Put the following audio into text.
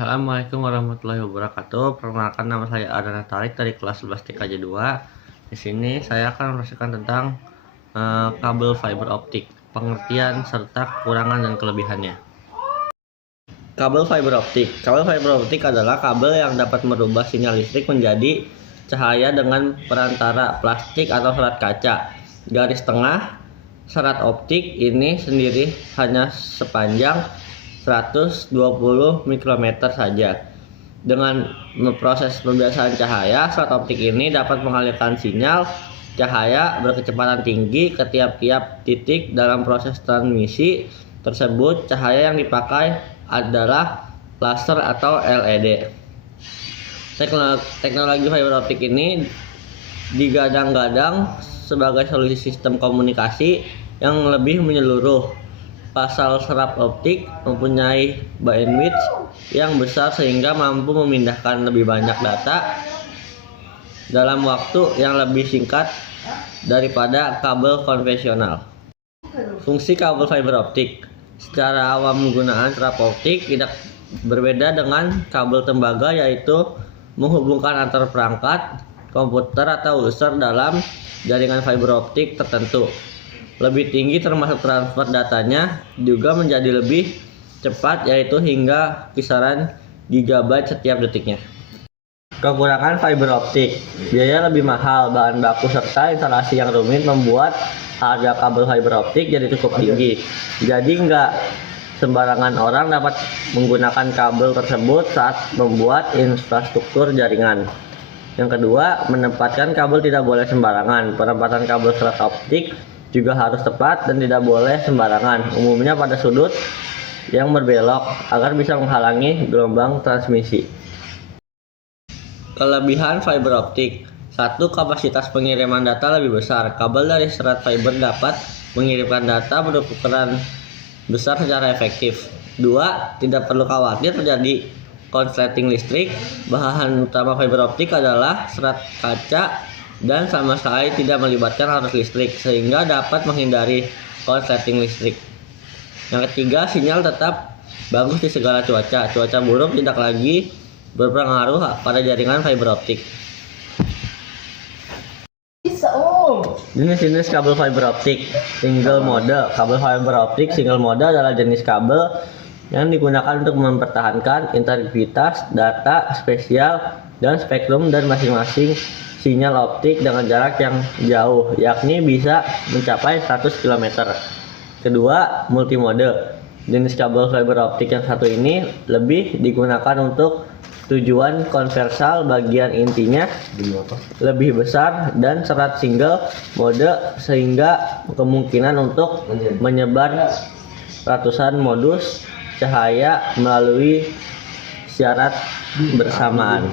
Assalamualaikum warahmatullahi wabarakatuh. Perkenalkan, nama saya Adana Tarik dari kelas 11 TKJ 2. Di sini saya akan menjelaskan tentang kabel fiber optik, pengertian serta kekurangan dan kelebihannya. Kabel fiber optik. Kabel fiber optik adalah kabel yang dapat merubah sinyal listrik menjadi cahaya dengan perantara plastik atau serat kaca. Garis tengah serat optik ini sendiri hanya sepanjang 120 mikrometer saja. Dengan proses pembiasaan cahaya, serat optik ini dapat mengalirkan sinyal cahaya berkecepatan tinggi ke tiap-tiap titik. Dalam proses transmisi tersebut, cahaya yang dipakai adalah laser atau LED. Teknologi fiber optik ini digadang-gadang sebagai solusi sistem komunikasi yang lebih menyeluruh. Pasal serat optik mempunyai bandwidth yang besar sehingga mampu memindahkan lebih banyak data dalam waktu yang lebih singkat daripada kabel konvensional. Fungsi kabel fiber optik. Secara awam, penggunaan serat optik tidak berbeda dengan kabel tembaga, yaitu menghubungkan antar perangkat komputer atau user dalam jaringan fiber optik tertentu. Lebih tinggi termasuk transfer datanya juga menjadi lebih cepat, yaitu hingga kisaran gigabyte setiap detiknya. Kekurangan fiber optik. Biaya lebih mahal, bahan baku serta instalasi yang rumit membuat harga kabel fiber optik jadi cukup tinggi. Jadi nggak sembarangan orang dapat menggunakan kabel tersebut saat membuat infrastruktur jaringan. Yang kedua, menempatkan kabel tidak boleh sembarangan. Penempatan kabel serat optik juga harus tepat dan tidak boleh sembarangan, umumnya pada sudut yang berbelok agar bisa menghalangi gelombang transmisi. Kelebihan fiber optik. 1. Kapasitas pengiriman data lebih besar. Kabel dari serat fiber dapat mengirimkan data berukuran besar secara efektif. 2. Tidak perlu khawatir terjadi konsleting listrik. Bahan utama fiber optik adalah serat kaca dan sama sekali tidak melibatkan arus listrik, sehingga dapat menghindari konsleting listrik. Yang ketiga, sinyal tetap bagus di segala cuaca. Cuaca buruk tidak lagi berpengaruh pada jaringan fiber optik. Jenis-jenis kabel fiber optik. Single mode. Kabel fiber optik single mode adalah jenis kabel yang digunakan untuk mempertahankan integritas data spesial dan spektrum dan masing-masing sinyal optik dengan jarak yang jauh, yakni bisa mencapai 100 km. Kedua, multimode. Jenis kabel fiber optik yang satu ini lebih digunakan untuk tujuan konversal. Bagian intinya lebih besar dan serat single mode sehingga kemungkinan untuk menyebar ratusan modus cahaya melalui syarat bersamaan.